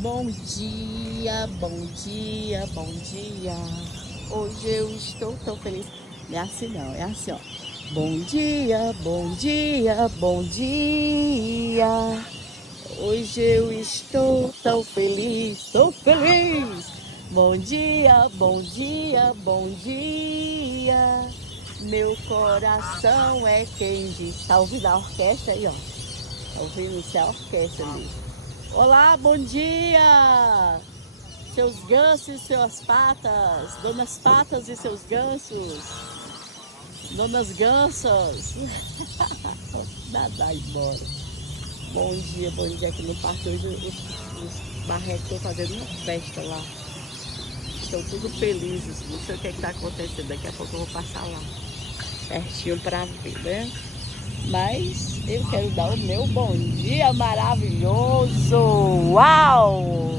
Bom dia, bom dia, bom dia. Hoje eu estou tão feliz. Não é assim não, é assim, ó. Bom dia, bom dia, bom dia. Hoje eu estou tão feliz, tão feliz. Bom dia, bom dia, bom dia. Meu coração é quem diz. Tá ouvindo a orquestra aí, ó? Tá ouvindo? Isso é a orquestra ali. Olá, bom dia! Seus gansos e suas patas, donas patas e seus gansos, donas gansas, nada embora. Bom dia aqui no parque. Hoje os barrecos estão fazendo uma festa lá. Estão tudo felizes, não sei o que está acontecendo, daqui a pouco eu vou passar lá, pertinho para ver, né? Mas eu quero dar o meu bom dia maravilhoso! Uau!